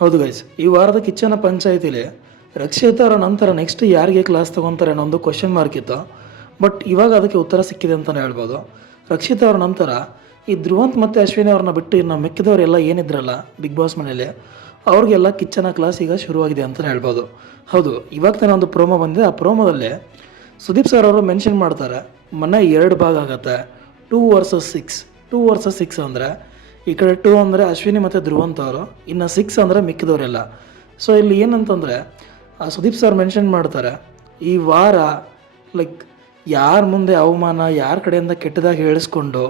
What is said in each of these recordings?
ಹೌದು ಗೈಸ್, ಈ ವಾರದ ಕಿಚ್ಚನ ಪಂಚಾಯಿತಿಲಿ ರಕ್ಷಿತ್ ಅವರ ನಂತರ ನೆಕ್ಸ್ಟ್ ಯಾರಿಗೆ ಕ್ಲಾಸ್ ತೊಗೊತಾರೆ ಅನ್ನೋ ಒಂದು ಕ್ವಶನ್ ಮಾರ್ಕ್ ಇತ್ತು. ಬಟ್ ಇವಾಗ ಅದಕ್ಕೆ ಉತ್ತರ ಸಿಕ್ಕಿದೆ ಅಂತಲೇ ಹೇಳ್ಬೋದು. ರಕ್ಷಿತ್ ಅವರ ನಂತರ ಈ ಧ್ರುವಂತ್ ಮತ್ತು ಅಶ್ವಿನಿ ಅವ್ರನ್ನ ಬಿಟ್ಟು ಇನ್ನು ಮಿಕ್ಕಿದವರೆಲ್ಲ ಏನಿದ್ರಲ್ಲ ಬಿಗ್ ಬಾಸ್ ಮನೇಲಿ, ಅವ್ರಿಗೆಲ್ಲ ಕಿಚ್ಚನ ಕ್ಲಾಸ್ ಈಗ ಶುರುವಾಗಿದೆ ಅಂತಲೇ ಹೇಳ್ಬೋದು. ಹೌದು, ಇವಾಗ ತಾನೇ ಒಂದು ಪ್ರೋಮೋ ಬಂದಿದೆ. ಆ ಪ್ರೋಮೋದಲ್ಲಿ ಸುದೀಪ್ ಸರ್ ಅವರು ಮೆನ್ಷನ್ ಮಾಡ್ತಾರೆ, ಮನೆ 2 ಭಾಗ ಆಗುತ್ತೆ, 2 ವರ್ಸಸ್ 6. 2 ವರ್ಸಸ್ 6 ಅಂದರೆ ಈ ಕಡೆ 2 ಅಂದರೆ ಅಶ್ವಿನಿ ಮತ್ತು ಧ್ರುವಂತ್ ಅವರು, ಇನ್ನು 6 ಅಂದರೆ ಮಿಕ್ಕಿದವರೆಲ್ಲ. ಸೊ ಇಲ್ಲಿ ಏನಂತಂದರೆ ಸುದೀಪ್ ಸರ್ ಮೆನ್ಷನ್ ಮಾಡ್ತಾರೆ, ಈ ವಾರ ಲೈಕ್ ಯಾರ ಮುಂದೆ ಅವಮಾನ, ಯಾರ ಕಡೆಯಿಂದ ಕೆಟ್ಟದಾಗಿ ಹೇಳಿಸ್ಕೊಂಡು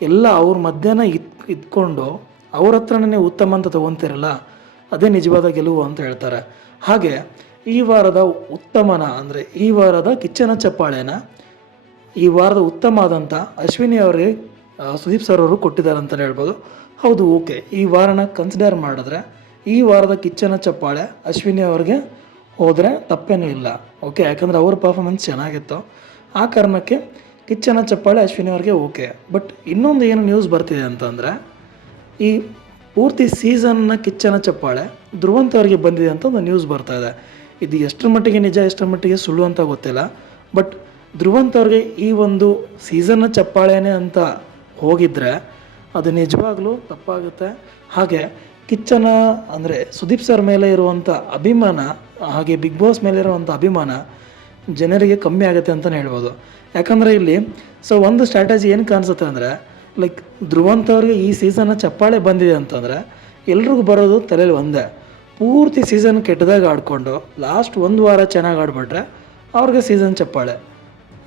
ಎಲ್ಲ ಅವ್ರ ಮಧ್ಯಾಹ್ನ ಇದ್ಕೊಂಡು ಅವ್ರ ಹತ್ರನೇ ಉತ್ತಮ ಅಂತ ತೊಗೊತಿರಲ್ಲ, ಅದೇ ನಿಜವಾದ ಗೆಲುವು ಅಂತ ಹೇಳ್ತಾರೆ. ಹಾಗೆ ಈ ವಾರದ ಉತ್ತಮನ ಅಂದರೆ ಈ ವಾರದ ಕಿಚ್ಚನ ಚಪ್ಪಾಳೆನ ಈ ವಾರದ ಉತ್ತಮ ಆದಂಥ ಅಶ್ವಿನಿ ಅವರಿಗೆ ಸುದೀಪ್ ಸರ್ ಅವರು ಕೊಟ್ಟಿದ್ದಾರೆ ಅಂತಲೇ ಹೇಳ್ಬೋದು. ಹೌದು, ಓಕೆ, ಈ ವಾರನ ಕನ್ಸಿಡರ್ ಮಾಡಿದ್ರೆ ಈ ವಾರದ ಕಿಚ್ಚನ ಚಪ್ಪಾಳೆ ಅಶ್ವಿನಿ ಅವ್ರಿಗೆ ಹೋದರೆ ತಪ್ಪೇನೂ ಇಲ್ಲ. ಓಕೆ, ಯಾಕಂದರೆ ಅವ್ರ ಪರ್ಫಾರ್ಮೆನ್ಸ್ ಚೆನ್ನಾಗಿತ್ತು, ಆ ಕಾರಣಕ್ಕೆ ಕಿಚ್ಚನ ಚಪ್ಪಾಳೆ ಅಶ್ವಿನಿ ಅವ್ರಿಗೆ ಓಕೆ. ಬಟ್ ಇನ್ನೊಂದು ಏನು ನ್ಯೂಸ್ ಬರ್ತಿದೆ ಅಂತಂದರೆ, ಈ ಪೂರ್ತಿ ಸೀಸನ್ನ ಕಿಚ್ಚನ ಚಪ್ಪಾಳೆ ಧ್ರುವಂತ್ ಅವ್ರಿಗೆ ಬಂದಿದೆ ಅಂತ ಒಂದು ನ್ಯೂಸ್ ಬರ್ತಾ ಇದೆ. ಇದು ಎಷ್ಟರ ಮಟ್ಟಿಗೆ ನಿಜ, ಎಷ್ಟರ ಮಟ್ಟಿಗೆ ಸುಳ್ಳು ಅಂತ ಗೊತ್ತಿಲ್ಲ. ಬಟ್ ಧ್ರುವಂತ್ ಅವ್ರಿಗೆ ಈ ಒಂದು ಸೀಸನ್ನ ಚಪ್ಪಾಳೆನೇ ಅಂತ ಹೋಗಿದ್ರೆ ಅದು ನಿಜವಾಗ್ಲೂ ತಪ್ಪಾಗುತ್ತೆ. ಹಾಗೆ ಕಿಚ್ಚನ ಅಂದರೆ ಸುದೀಪ್ ಸರ್ ಮೇಲೆ ಇರುವಂಥ ಅಭಿಮಾನ, ಹಾಗೆ ಬಿಗ್ ಬಾಸ್ ಮೇಲೆ ಇರುವಂಥ ಅಭಿಮಾನ ಜನರಿಗೆ ಕಮ್ಮಿ ಆಗುತ್ತೆ ಅಂತಲೇ ಹೇಳ್ಬೋದು. ಯಾಕಂದರೆ ಇಲ್ಲಿ ಒಂದು ಸ್ಟ್ರಾಟಜಿ ಏನು ಕಾಣಿಸುತ್ತೆ ಅಂದರೆ, ಲೈಕ್ ಧ್ರುವಂತ್ ಅವ್ರಿಗೆ ಈ ಸೀಸನ್ನ ಚಪ್ಪಾಳೆ ಬಂದಿದೆ ಅಂತಂದರೆ ಎಲ್ರಿಗೂ ಬರೋದು ತಲೆಯಲ್ಲಿ ಒಂದೇ, ಪೂರ್ತಿ ಸೀಸನ್ ಕೆಟ್ಟದಾಗ ಆಡಿಕೊಂಡು ಲಾಸ್ಟ್ 1 ವಾರ ಚೆನ್ನಾಗಿ ಆಡ್ಬಿಟ್ರೆ ಅವ್ರಿಗೆ ಸೀಸನ್ ಚಪ್ಪಾಳೆ.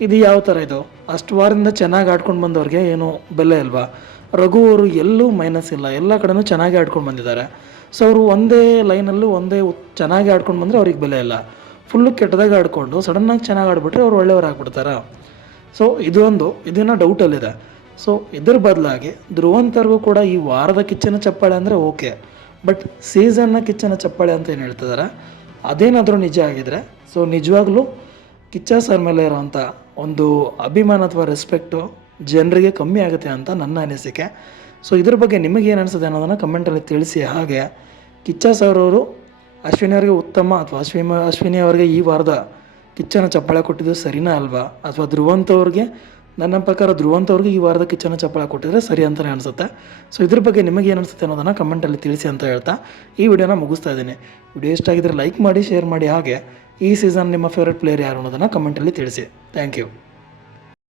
ಇದು ಯಾವ ಥರ ಇದು? ಅಷ್ಟು ವಾರದಿಂದ ಚೆನ್ನಾಗಿ ಆಡ್ಕೊಂಡು ಬಂದವ್ರಿಗೆ ಏನು ಬೆಲೆ ಇಲ್ವಾ? ರಘು ಅವರು ಎಲ್ಲೂ ಮೈನಸ್ ಇಲ್ಲ, ಎಲ್ಲ ಕಡೆನೂ ಚೆನ್ನಾಗಿ ಆಡ್ಕೊಂಡು ಬಂದಿದ್ದಾರೆ. ಸೊ ಅವರು ಒಂದೇ ಲೈನಲ್ಲೂ ಚೆನ್ನಾಗಿ ಆಡ್ಕೊಂಡು ಬಂದರೆ ಅವ್ರಿಗೆ ಬೆಲೆ ಇಲ್ಲ. ಫುಲ್ಲು ಕೆಟ್ಟದಾಗಿ ಆಡಿಕೊಂಡು ಸಡನ್ನಾಗಿ ಚೆನ್ನಾಗಿ ಆಡ್ಬಿಟ್ರೆ ಅವ್ರು ಒಳ್ಳೆಯವ್ರು ಆಗ್ಬಿಡ್ತಾರೆ. ಸೊ ಇದನ್ನು ಡೌಟಲ್ಲಿದೆ. ಸೊ ಇದ್ರ ಬದಲಾಗಿ ಧ್ರುವಂತರ್ಗೂ ಕೂಡ ಈ ವಾರದ ಕಿಚ್ಚನ ಚಪ್ಪಾಳೆ ಅಂದರೆ ಓಕೆ, ಬಟ್ ಸೀಸನ್ನ ಕಿಚ್ಚನ ಚಪ್ಪಾಳೆ ಅಂತ ಏನು ಹೇಳ್ತಿದ್ದಾರೆ, ಅದೇನಾದರೂ ನಿಜ ಆಗಿದ್ರೆ ಸೊ ನಿಜವಾಗ್ಲೂ ಕಿಚ್ಚ ಸರ್ ಮೇಲೆ ಇರೋವಂಥ ಒಂದು ಅಭಿಮಾನ ಅಥವಾ ರೆಸ್ಪೆಕ್ಟು ಜನರಿಗೆ ಕಮ್ಮಿ ಆಗುತ್ತೆ ಅಂತ ನನ್ನ ಅನಿಸಿಕೆ. ಸೊ ಇದ್ರ ಬಗ್ಗೆ ನಿಮಗೇನು ಅನಿಸುತ್ತೆ ಅನ್ನೋದನ್ನು ಕಮೆಂಟಲ್ಲಿ ತಿಳಿಸಿ. ಹಾಗೆ ಕಿಚ್ಚ ಸರ್ ಅವರು ಅಶ್ವಿನಿ ಅವರಿಗೆ ಉತ್ತಮ ಅಥವಾ ಅಶ್ವಿನಿ ಅವರಿಗೆ ಈ ವಾರದ ಕಿಚ್ಚನ ಚಪ್ಪಾಳೆ ಕೊಟ್ಟಿದ್ದು ಸರಿನಾ ಅಲ್ವಾ? ಅಥವಾ ಧ್ರುವಂತ್ ಅವ್ರಿಗೆ, ನನ್ನ ಪ್ರಕಾರ ಧ್ರುವಂತ್ ಅವ್ರಿಗೆ ಈ ವಾರದ ಕಿಚ್ಚನ ಚಪ್ಪಾಳೆ ಕೊಟ್ಟಿದ್ರೆ ಸರಿ ಅಂತಲೇ ಅನಿಸುತ್ತೆ. ಸೊ ಇದ್ರ ಬಗ್ಗೆ ನಿಮಗೇನು ಅನಿಸುತ್ತೆ ಅನ್ನೋದನ್ನು ಕಮೆಂಟಲ್ಲಿ ತಿಳಿಸಿ ಅಂತ ಹೇಳ್ತಾ ಈ ವಿಡಿಯೋನ ಮುಗಿಸ್ತಾ ಇದ್ದೀನಿ. ವಿಡಿಯೋ ಇಷ್ಟ ಆಗಿದ್ರೆ ಲೈಕ್ ಮಾಡಿ, ಶೇರ್ ಮಾಡಿ. ಹಾಗೆ ಈ ಸೀಸನ್ ನಿಮ್ಮ ಫೇವ್ರೆಟ್ ಪ್ಲೇಯರ್ ಯಾರು ಅನ್ನೋದನ್ನು ಕಮೆಂಟಲ್ಲಿ ತಿಳಿಸಿ. Thank you.